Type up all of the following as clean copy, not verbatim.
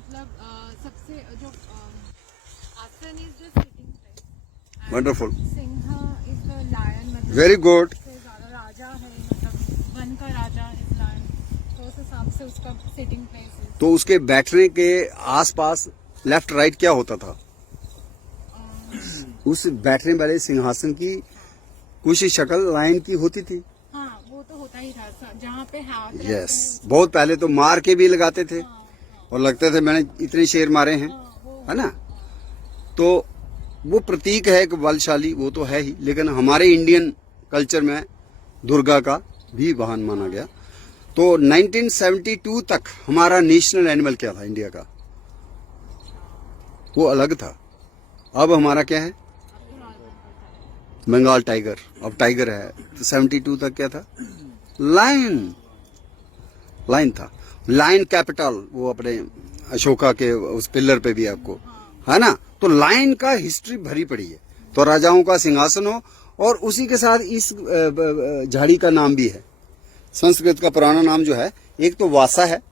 मतलब सबसे जो आसन is the sitting place. Wonderful, सिंह इज द लायन, मतलब वेरी गुड। सबसे ज्यादा राजा है, मतलब वन का राजा इज लायन, तो उस हिसाब से उसका सिटिंग प्लेस है। तो उसके बैठने के आसपास लेफ्ट राइट क्या होता था? उस बैठने वाले सिंहासन की कुछ शक्ल लायन की होती थी। हाँ, वो तो होता ही था जहाँ पे हाथ रहते यस, हैं। बहुत पहले तो मार के भी लगाते थे हाँ, और लगते थे मैंने इतने शेर मारे हैं, वो है ना। तो वो प्रतीक है एक बलशाली, वो तो है ही, लेकिन हमारे इंडियन कल्चर में दुर्गा का भी वाहन माना गया। तो 1972 तक हमारा नेशनल एनिमल क्या था इंडिया का? वो अलग था। अब हमारा क्या है? बंगाल टाइगर। अब टाइगर है। तो 72 तक क्या था? लायन। लायन था। लायन कैपिटल, वो अपने अशोका के उस पिलर पे भी आपको, है ना। तो लायन का हिस्ट्री भरी पड़ी है। तो राजाओं का सिंहासन हो, और उसी के साथ इस झाड़ी का नाम भी है। संस्कृत का पुराना नाम जो है, एक तो वासा है,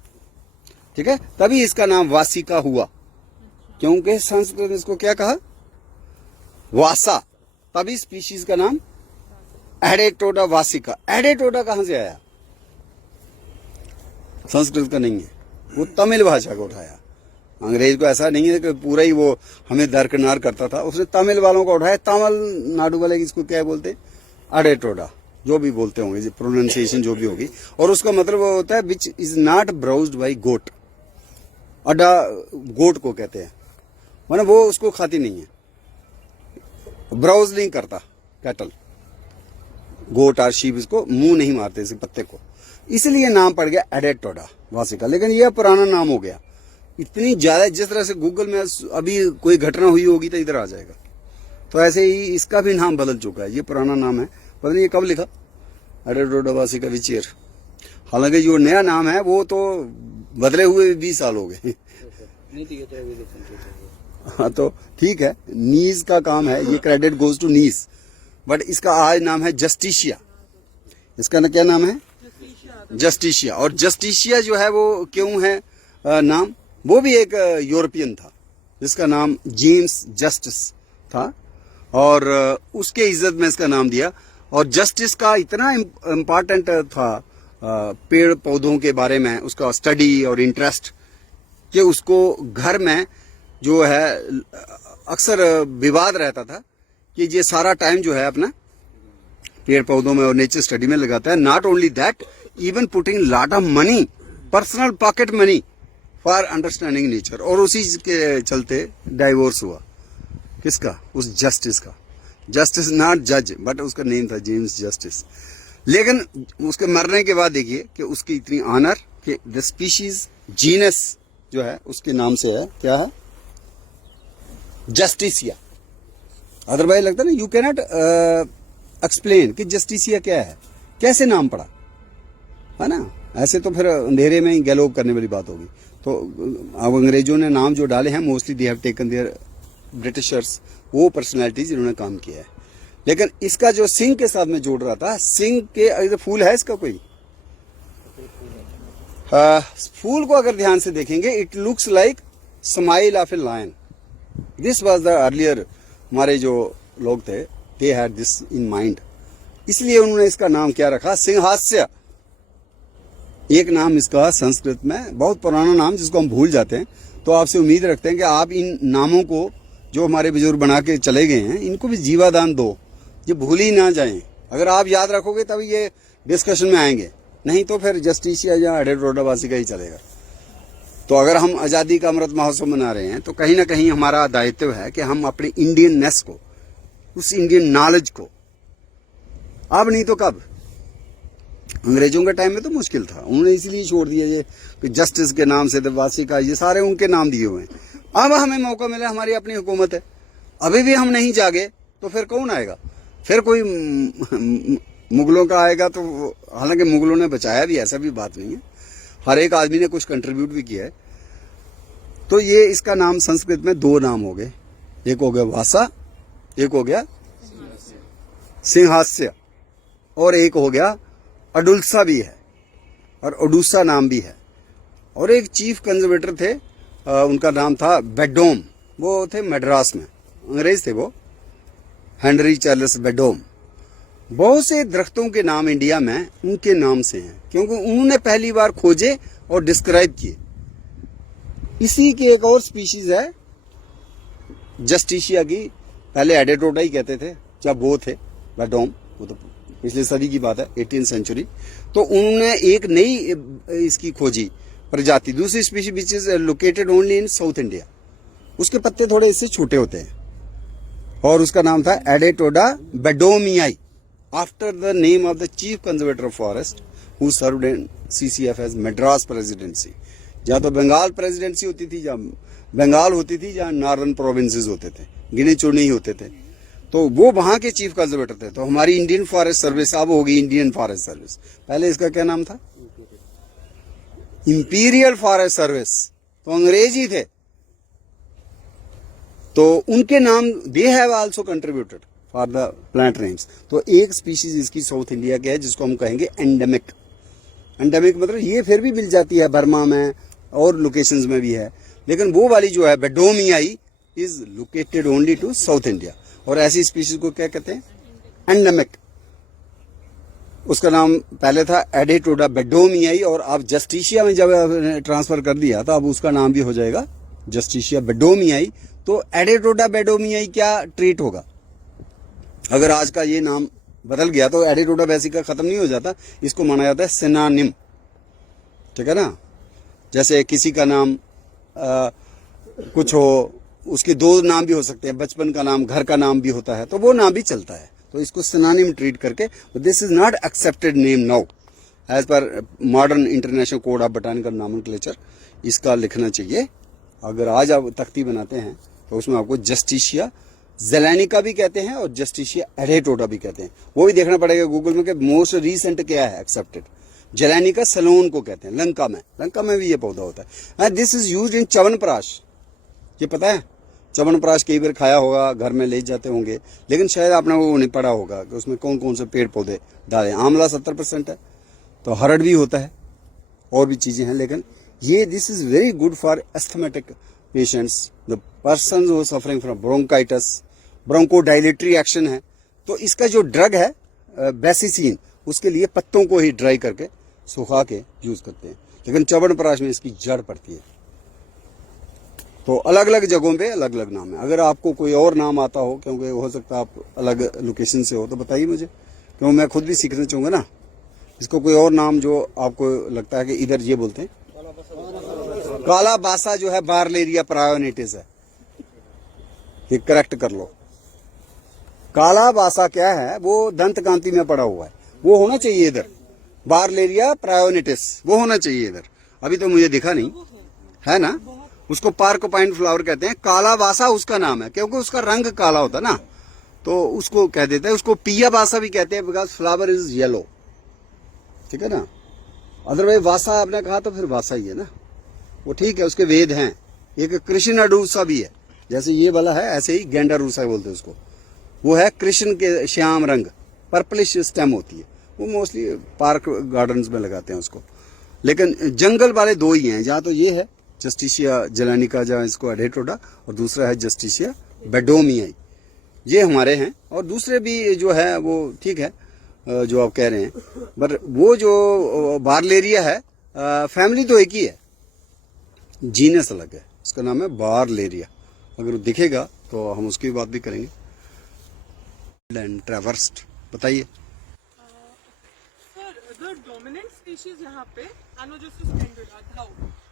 ठीक है, तभी इसका नाम वासिका हुआ, क्योंकि संस्कृत ने इसको क्या कहा? वासा। तभी स्पीशीज का नाम एडेटोडा वासिका। एडेटोडा कहां से आया? संस्कृत का नहीं है, वो तमिल भाषा को उठाया। अंग्रेज को ऐसा नहीं है कि पूरा ही वो हमें दरकिनार करता था, उसने तमिल वालों को उठाया। तमिलनाडु वाले इसको क्या बोलते? एडेटोडा, जो भी बोलते होंगे, प्रोनाउंसिएशन जो भी होगी। और उसका मतलब वो होता है विच इज नॉट ब्राउज्ड बाई गोट। अडा गोट को कहते हैं, मतलब वो उसको खाती नहीं है, ब्राउज नहीं करता कैटल, गोट और शीप इसको मुंह नहीं मारते इस पत्ते को, इसलिए नाम पड़ गया एडेटोडा वासिका। लेकिन यह पुराना नाम हो गया। इतनी ज्यादा, जिस तरह से गूगल में अभी कोई घटना हुई होगी तो इधर आ जाएगा, तो ऐसे ही इसका भी नाम बदल चुका है। ये पुराना नाम है, पता नहीं ये कब लिखा, एडेटोडा वासिका विच ईयर। हालांकि जो नया नाम है वो तो बदले हुए 20 साल हो गए। हाँ, तो ठीक है, नीज का काम है, ये credit goes to Nees, but इसका आज नाम है जस्टिशिया। इसका क्या नाम है? जस्टिशिया। और जस्टिशिया जो है वो क्यों है नाम? वो भी एक यूरोपियन था जिसका नाम जेम्स जस्टिस था, और उसके इज्जत में इसका नाम दिया। और जस्टिस का इतना इम्पोर्टेंट था पेड़ पौधों के बारे में उसका स्टडी और इंटरेस्ट, कि उसको घर में जो है अक्सर विवाद रहता था कि ये सारा टाइम जो है अपना पेड़ पौधों में और नेचर स्टडी में लगाता है। Not only that, even putting lot of money, personal pocket money for understanding nature. और उसी के चलते डाइवोर्स हुआ। किसका? उस जस्टिस का। जस्टिस नॉट जज, बट उसका नेम था जेम्स जस्टिस। लेकिन उसके मरने के बाद देखिए कि उसकी इतनी ऑनर कि द स्पीशीज जीनस जो है उसके नाम से है, क्या है? जस्टिसिया। अदरवाइज लगता है ना, यू कैनॉट एक्सप्लेन कि जस्टिसिया क्या है, कैसे नाम पड़ा, है ना। ऐसे तो फिर अंधेरे में ही गैलोप करने वाली बात होगी। तो अब अंग्रेजों ने नाम जो डाले हैं, mostly they have taken their Britishers, वो पर्सनैलिटीज जिन्होंने काम किया है। लेकिन इसका जो सिंह के साथ में जोड़ रहा था, सिंह के फूल है इसका कोई? फूल को अगर ध्यान से देखेंगे, it looks like smile of a lion. This was the earlier, हमारे जो लोग थे, they had this in mind, इसलिए उन्होंने इसका नाम क्या रखा? सिंहास्य। एक नाम इसका संस्कृत में, बहुत पुराना नाम जिसको हम भूल जाते हैं। तो आपसे उम्मीद रखते हैं कि आप इन नामों को जो हमारे बुजुर्ग बना के चले गए हैं, इनको भी जीवादान दो, ये भूल ही ना जाएं। अगर आप याद रखोगे तभी ये डिस्कशन में आएंगे, नहीं तो फिर जस्टिसिया या एडेटोडा वासिका ही चलेगा। तो अगर हम आज़ादी का अमृत महोत्सव मना रहे हैं, तो कहीं ना कहीं हमारा दायित्व है कि हम अपने इंडियननेस को, उस इंडियन नॉलेज को, अब नहीं तो कब। अंग्रेजों के टाइम में तो मुश्किल था, उन्होंने इसलिए छोड़ दिया ये कि जस्टिस के नाम से वासिका, ये सारे उनके नाम दिए हुए हैं। अब हमें मौका मिला, हमारी अपनी हुकूमत है, अभी भी हम नहीं जागे तो फिर कौन आएगा? फिर कोई मुगलों का आएगा। तो हालांकि मुगलों ने बचाया भी, ऐसा भी बात नहीं है, हर एक आदमी ने कुछ कंट्रीब्यूट भी किया है। तो ये इसका नाम संस्कृत में दो नाम हो गए, एक हो गया वासा, एक हो गया सिंहास्य, और एक हो गया अडुल्सा भी है, और ओडुसा नाम भी है। और एक चीफ कंजर्वेटर थे उनका नाम था बेडोम, वो थे मद्रास में, अंग्रेज थे वो, हेनरी चार्ल्स बेडोम। बहुत से दरख्तों के नाम इंडिया में उनके नाम से हैं, क्योंकि उन्होंने पहली बार खोजे और डिस्क्राइब किए। इसी की एक और स्पीशीज है जस्टिशिया की, पहले एडेटोडा ही कहते थे जब वो थे बेडोम, वो तो पिछले सदी की बात है, 18th सेंचुरी। तो उन्होंने एक नई इसकी खोजी प्रजाति, दूसरी species which is located only in south India. उसके पत्ते थोड़े इससे छोटे होते हैं और उसका नाम था Adhatoda beddomei, after the name of the chief conservator of forest who served in CCF as Madras presidency. जहाँ तो बंगाल प्रेसिडेंसी होती थी, जहाँ बंगाल होती थी, जहाँ नॉर्दर्न प्रोविंसेस होते थे, गिने चुने ही होते थे, तो वो वहां के चीफ कंजर्वेटर थे। तो हमारी इंडियन फॉरेस्ट सर्विस अब होगी इंडियन फॉरेस्ट सर्विस, पहले इसका क्या नाम था? इंपीरियल फॉरेस्ट सर्विस, तो अंग्रेज ही थे। तो उनके नाम they have also contributed for the plant names. तो एक स्पीशीज इसकी साउथ इंडिया के है जिसको हम कहेंगे एंडेमिक। एंडेमिक मतलब ये फिर भी मिल जाती है बर्मा में और लोकेशंस में भी है, लेकिन वो वाली जो है beddomei is located only to south India. और ऐसी स्पीशीज को क्या कहते हैं? एंडेमिक। उसका नाम पहले था एडेटोडा बेडोमियाई, और आप जस्टिशिया में जब ट्रांसफर कर दिया तो अब उसका नाम भी हो जाएगा जस्टिशिया बेडोमियाई। तो एडेटोडा बेडोमियाई क्या ट्रीट होगा? अगर आज का ये नाम बदल गया तो एडेटोडा बेसिका खत्म नहीं हो जाता, इसको माना जाता है सिनोनिम, ठीक है ना। जैसे किसी का नाम कुछ हो, उसके दो नाम भी हो सकते हैं, बचपन का नाम, घर का नाम भी होता है, तो वो नाम भी चलता है। तो इसको सिनोनिम ट्रीट करके, this is not accepted name now as per modern international code of botanical nomenclature. इसका लिखना चाहिए। अगर आज आप तख्ती बनाते हैं तो उसमें आपको जस्टिशिया जेलेनिका भी कहते हैं और जस्टिशिया एडेटोडा भी कहते हैं। वो भी देखना पड़ेगा गूगल में कि मोस्ट रीसेंट क्या है एक्सेप्टेड। जेलेनिका सलोन को कहते हैं, लंका में भी ये पौधा होता है। And this is used in chyawanprash. ये पता है च्यवनप्राश कई बार खाया होगा, घर में ले जाते होंगे, लेकिन शायद आपने वो नहीं पढ़ा होगा कि उसमें कौन कौन से पेड़ पौधे डाले। आंवला 70% है, तो हरड़ भी होता है, और भी चीजें हैं। लेकिन ये this is very good for asthmatic patients, the person who suffering from bronchitis, bronchodilatory action है। तो इसका जो ड्रग है बेसिसिन, उसके लिए पत्तों को ही ड्राई करके सुखा के यूज करते हैं, लेकिन च्यवनप्राश में इसकी जड़ पड़ती है। तो अलग अलग जगहों पे अलग अलग नाम है। अगर आपको कोई और नाम आता हो, क्योंकि हो सकता है आप अलग लोकेशन से हो, तो बताइए मुझे, क्योंकि मैं खुद भी सीखना चाहूंगा ना। इसको कोई और नाम जो आपको लगता है कि इधर ये बोलते हैं, काला बासा जो है बार्लेरिया प्रायोनिटिस है, ये करेक्ट कर लो। काला बासा क्या है? वो दंत कांति में पड़ा हुआ है, वो होना चाहिए इधर। बार्लेरिया प्रायोनिटिस वो होना चाहिए इधर। अभी तो मुझे दिखा नहीं है ना। उसको पार्कोपाइन फ्लावर कहते हैं। काला बासा उसका नाम है क्योंकि उसका रंग काला होता है ना, तो उसको कह देते हैं। उसको पिया बासा भी कहते हैं बिकॉज फ्लावर इज येलो, ठीक है ना। अदरवाइज वासा आपने कहा तो फिर वासा ही है ना, वो ठीक है। उसके वेद हैं। एक कृष्ण अडूसा भी है, जैसे ये वाला है ऐसे ही गेंडा रूसा बोलते हैं उसको। वो है कृष्ण के श्याम रंग, पर्पलिश स्टेम होती है, वो मोस्टली पार्क गार्डन्स में लगाते हैं उसको। लेकिन जंगल वाले दो ही हैं, जहाँ तो ये है जस्टिशिया जेलेनिका, जहाँ इसको एडेटोडा, और दूसरा है जस्टिशिया बेडोमियाई, ये हमारे हैं। और दूसरे भी जो है वो ठीक है जो आप कह रहे हैं, पर वो जो बार्लेरिया है फैमिली तो एक ही है, जीनस अलग है, उसका नाम है बार्लेरिया। अगर वो दिखेगा तो हम उसकी बात भी करेंगे। एंड ट्रैवर्स्ड, बताइए। सर, द डोमिनेंट स्पीशीज यहाँ पे एनोजोसिस पेंडुला धाउ,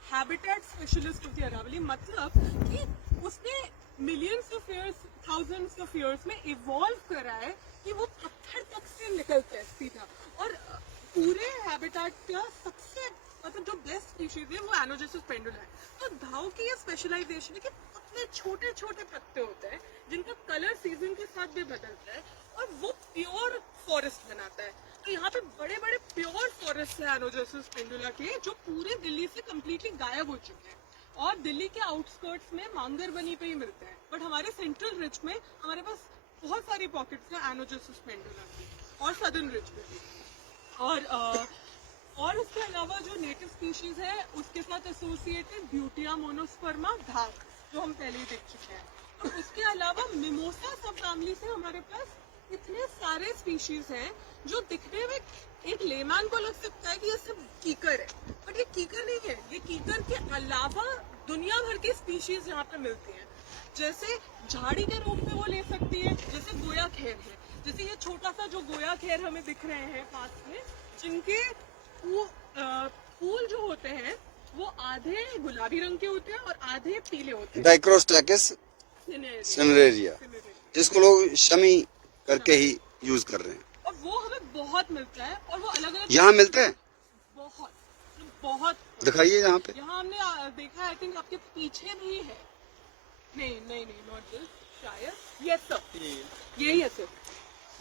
habitat specialist of the Aravalli, मतलब कि उसने millions of years, thousands of years में इवॉल्व करा है कि वो पत्थर तक से निकलता है सीधा। और पूरे हैबिटेट का सबसे मतलब जो बेस्ट स्पीशीज है वो एनोजोसिस पेंडुला है। तो धाउ की ये स्पेशलाइजेशन है कि पतले छोटे छोटे पत्ते होते हैं जिनका कलर सीजन के साथ भी बदलता है, और वो प्योर फॉरेस्ट बनाता है। तो यहाँ पे बड़े बड़े प्योर फॉरेस्ट है एनोजोसिस पेंडुला के, जो पूरे दिल्ली से कम्प्लीटली गायब हो चुके हैं, और दिल्ली के आउटस्कर्ट्स में मांगरबनी पे ही मिलते हैं। बट हमारे सेंट्रल रिज में हमारे पास बहुत सारी पॉकेट्स हैं एनोजोसिस पेंडुला की, और सदर्न रिज में भी। और और उसके अलावा जो नेटिव स्पीशीज है उसके साथ एसोसिएटेड ब्यूटिया मोनोस्पर्मा धाक, जो हम पहले ही देख चुके हैं। और उसके अलावा मिमोसा सब फैमिली से हमारे पास इतने सारे स्पीशीज हैं जो दिखने में एक लेमैन को लग सकता है कि ये सब कीकर है, बट ये कीकर नहीं है। ये कीकर के अलावा दुनिया भर की स्पीशीज यहाँ पे मिलती हैं। जैसे झाड़ी के रूप में वो ले सकती है, जैसे गोया खेर है, जैसे ये छोटा सा जो गोया खेर हमें दिख रहे हैं पास में, जिनके फूल जो होते हैं वो आधे गुलाबी रंग के होते हैं और आधे पीले होते हैं। डाइक्रोस्टैकिस सिनेरेरिया, जिसको लोग शमी करके ही यूज कर रहे हैं। और वो हमें बहुत मिलता है और वो अलग अलग यहाँ मिलते हैं, बहुत बहुत दिखाइए यहाँ पे। यहाँ हमने देखा है, आई थिंक आपके पीछे भी है। नहीं नहीं नहीं, नॉट दिस, शायद यस सर, यही है सर,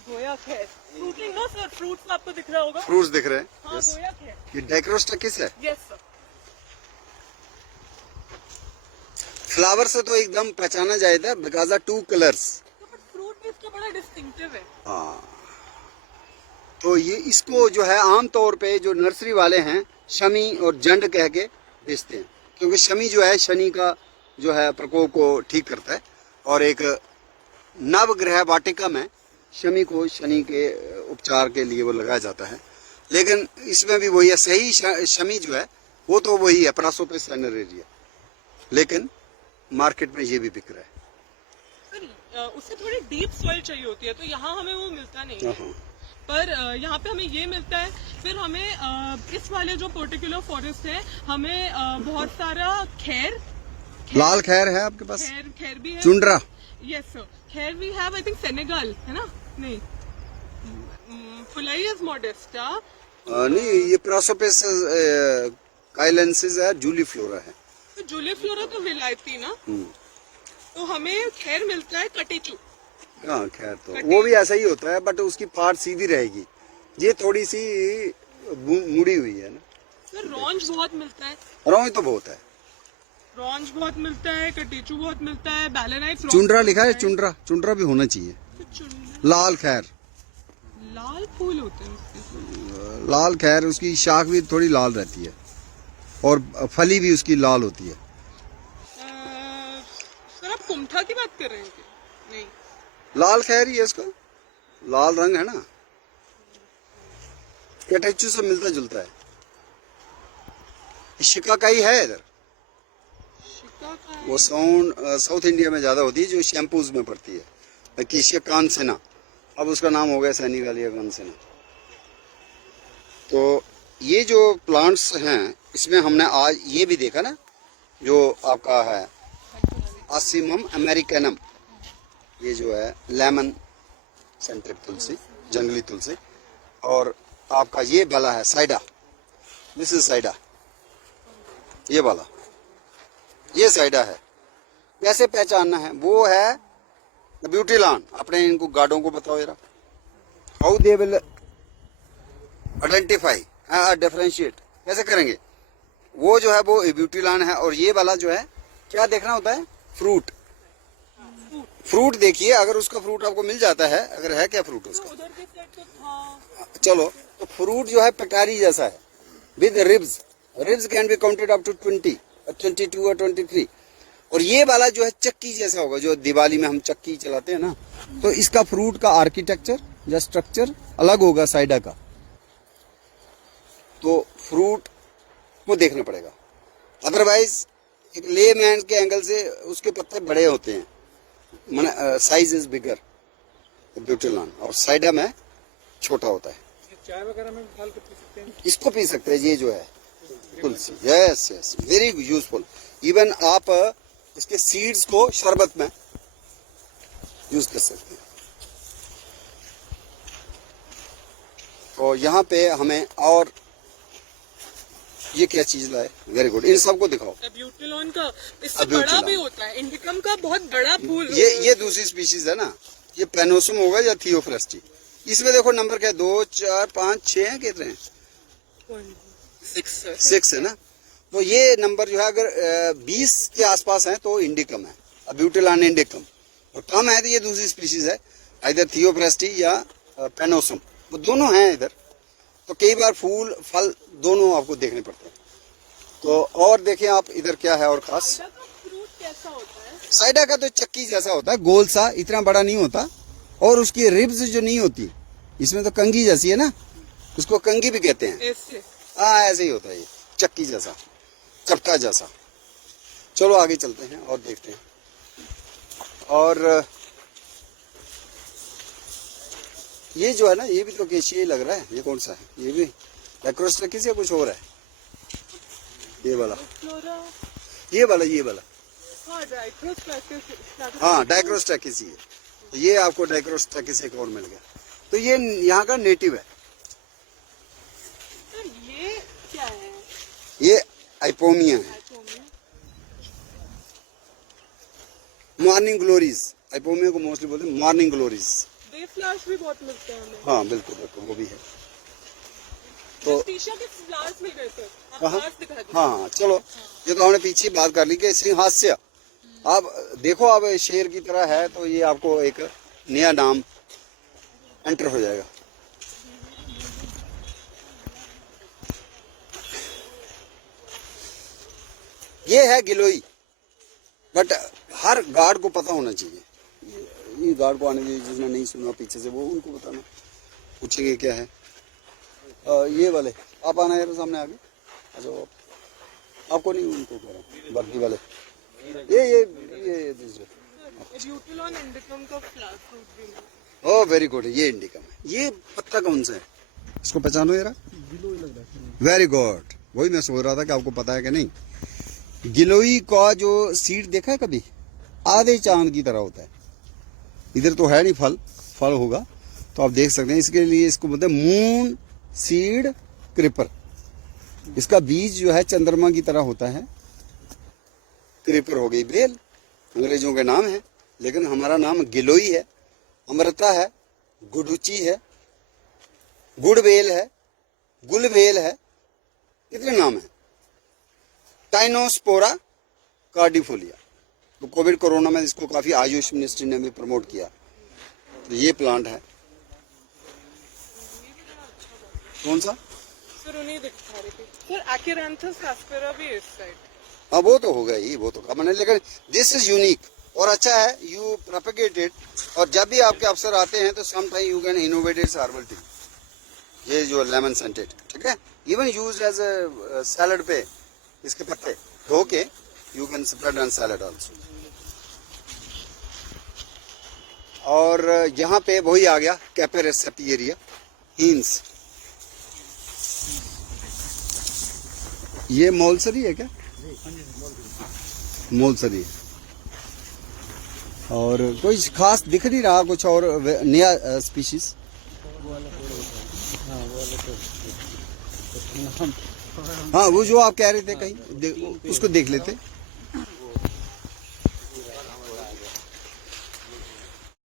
गोया खैर। फ्रूटिंग नो सर, फ्रूट्स आपको दिख रहा होगा, फ्रूट्स दिख रहे हैं। हाँ yes. गोया खैर, ये डाइक्रोस्टैकिस है। Yes sir. फ्लावर से तो एकदम पहचाना जाएगा बिकॉज ऑफ 2 कलर्स। तो बट फ्रूट भी इसका बड़ा डिस्टिंक्टिव है। हाँ, तो ये इसको जो है आमतौर पे जो नर्सरी वाले हैं शमी और जंड कह के बेचते हैं, क्योंकि शमी जो है शनि का जो है प्रकोप को ठीक करता है, और एक नवग्रह वाटिका में शमी को शनि के उपचार के लिए वो लगाया जाता है। लेकिन इसमें भी वही है, सही शमी जो है वो तो वही है प्रासोपिस सिनेरेरिया, लेकिन मार्केट में ये भी बिक रहा है। सर उससे थोड़ी डीप सॉइल चाहिए होती है, तो यहाँ हमें वो मिलता नहीं है, पर यहाँ पे हमें ये मिलता है। फिर हमें इस वाले जो पर्टिकुलर फॉरेस्ट है हमें बहुत सारा खैर लाल खैर है आपके पास, खैर भी है, चुंडरा। यस सर, खैर we have, I think Senegal है ना, नहीं फुलाइस मॉडेस्टा नहीं, ये प्रासोपिस काइलेंसिस है, जूली फ्लोरा है। तो जूली फ्लोरा तो विलायती ना, तो हमें खैर मिलता है कटेचू। हाँ खैर तो वो भी ऐसा ही होता है, बट उसकी पार्ट सीधी रहेगी, ये थोड़ी सी मुड़ी हुई है ना। सर रॉन्ज बहुत मिलता है, रॉन्ज तो बहुत है, रॉन्ज बहुत मिलता है, कटेचू बहुत मिलता है, बैलेनाइट, चुंडरा लिखा है, चुंडरा, चुंडरा भी होना चाहिए। लाल खैर, लाल फूल होते हैं उसके, लाल खैर, उसकी शाख भी थोड़ी लाल रहती है और फली भी उसकी लाल होती है। सर आप कुमठा की बात कर रहे हैं क्या? नहीं, लाल खैर ही है, इसका लाल रंग है ना, कटेचू से मिलता जुलता है। शिकाकाई है इधर, वो साउथ इंडिया में ज्यादा होती है, जो शैम्पूज में पड़ती है। अकेशिया कांसेना, अब उसका नाम हो गया सेनेगालिया कांसेना। तो ये जो प्लांट्स हैं, इसमें हमने आज ये भी देखा ना, जो आपका है आसिमम अमेरिकनम, ये जो है लेमन सेंटेड तुलसी, जंगली तुलसी, और आपका ये वाला है साइडा, दिस इज साइडा, ये वाला, ये साइडा है। कैसे पहचानना है? वो है ब्यूटी लॉन। अपने इनको गार्डों को बताओ जरा, how they will identify, differentiate कैसे करेंगे? वो जो है वो ब्यूटी लॉन है, और ये वाला जो है क्या देखना होता है? फ्रूट। फ्रूट देखिए, अगर उसका फ्रूट आपको मिल जाता है, अगर है क्या फ्रूट उसका, उधर के साइड तो था, चलो, तो फ्रूट जो है पेकारी जैसा है, with ribs, ribs can be counted up to 20, 22 और 23। और ये वाला जो है चक्की जैसा होगा, जो दिवाली में हम चक्की चलाते हैं ना, तो इसका फ्रूट का आर्किटेक्चर या स्ट्रक्चर अलग होगा साइडा का। तो फ्रूट को देखना पड़ेगा, अदरवाइज एक ले मैन के एंगल से उसके पत्ते बड़े होते हैं, साइज इज बिगर ब्यूटेलॉन, और साइडा में छोटा होता है। चाय वगैरह में डाल के पी सकते हैं, इसको पी सकते हैं, ये जो है तुलसी, yes yes, very useful. Even आप इसके सीड्स को शरबत में यूज कर सकते हैं। और यहाँ पे हमें और ये क्या चीज लाए, वेरी गुड, इन सबको दिखाओ। ब्यूटिलॉन का इससे बड़ा भी होता है, इंडिकम का बहुत बड़ा फूल। ये दूसरी स्पीशीज है ना, ये पेनोसम होगा या थियोफ्रेस्टी। इसमें देखो नंबर क्या है, 2, 4, 5, 6 है, कितने हैं? 6 है ना। तो ये नंबर जो है अगर 20 के आसपास है तो इंडिकम है, ब्यूटिलॉन इंडिकम, और कम है तो ये दूसरी स्पीशीज है, इधर थियोफ्रेस्टी या पेनोसम, वो दोनों हैं इधर। तो कई बार फूल फल दोनों आपको देखने पड़ते हैं। तो और देखें आप इधर क्या है और खास। साइडा का फ्रूट कैसा होता है? साइडा का तो चक्की जैसा होता है, गोल सा, इतना बड़ा नहीं होता, और उसकी रिब्स जो नहीं होती, इसमें तो कंगी जैसी है ना, उसको कंगी भी कहते हैं। ऐसे हाँ ऐसे ही होता है ये, चक्की जैसा, चपटा जैसा। चलो आगे चलते हैं और देखते हैं। और ये जो है ना, ये भी तो केशिया ही लग रहा है। ये कौन सा है? ये भी डाइक्रोस्ट्रैकिस या कुछ और है? ये वाला, फ्लोरा। ये वाला, ये वाला, हाँ डाइक्रोस्ट्रैकिस। हाँ डाइक्रोस्ट्रैकिस ही है। तो ये आपको डाइक्रोस्ट्रैकिस एक और मिल गया। तो ये यहाँ का नेटिव है। सर ये क्या है? ये आइपोमिया है, मॉर्निंग ग्लोरीज। आइपोमिया को मोस्टली बोलते हैं मॉर्निंग ग्लोरीज। डे फ्लावर्स भी बहुत मिलते हैं हमें। हाँ बिल्कुल बिल्कुल, वो भी है। तो टीशा के फ्लावर्स मिल गए सर, आप कहाँ? फ्लावर्स दिखा दीजिए। हाँ चलो, ये तो हमने पीछे बात कर ली कि सिंहास्य। आप देखो, अब शेर की तरह है, तो ये आपको एक नया नाम एंटर हो जाएगा। ये है गिलोई, बट हर गार्ड को पता होना चाहिए। ये गार्ड को आने दीजिए, जिसने नहीं सुना पीछे से, वो उनको बताना, पूछेंगे क्या है। ये वाले आप आना यार सामने आगे। अच्छा आपको नहीं, उनको कह रहा हूँ, बाकी वाले ये दूसरे। ब्यूटिलॉन इंडिकम का फ्लावर फ्रूट भी है। ओह वेरी गुड, ये इंडिकम है। ये पत्ता कौन सा है, इसको पहचानो जरा। वेरी गुड, वही मैं सोच रहा था कि आपको पता है कि नहीं। गिलोई का जो सीड देखा है कभी? आधे चांद की तरह होता है। इधर तो है नहीं फल होगा, तो आप देख सकते हैं। इसके लिए इसको बोलते हैं मून सीड क्रिपर। इसका बीज जो है चंद्रमा की तरह होता है। क्रिपर हो गई बेल, अंग्रेजों के नाम है, लेकिन हमारा नाम गिलोई है, अमृता है, गुडुची है, गुड़बेल है, गुलबेल है, कितने नाम है। टाइनोस्पोरा कार्डिफोलिया। तो कोविड कोरोना में इसको काफी आयुष मिनिस्ट्री ने भी प्रमोट किया। तो ये प्लांट है। कौन सा? सर उन्हीं दिखा रहे थे सर। एक्रांथस एस्पेरा भी इस साइड। अब वो तो हो गया ही, वो तो कॉमन है, लेकिन दिस इज यूनिक और अच्छा है। यू प्रोपेगेट इट, और जब भी आपके अफसर आते हैं तो some time you can innovate its herbal tea. ये जो लेमन सेंटेड, ठीक है, even use as a salad पे इसके पत्ते धो के you can spread on salad also. और यहाँ पे वही आ गया कैपेरस सेपियरिया हीन्स। ये मोलसरी है क्या? मोलसरी है। और कोई खास दिख नहीं रहा कुछ और नया स्पीशीज। हाँ वो जो आप कह रहे थे कहीं उसको देख लेते।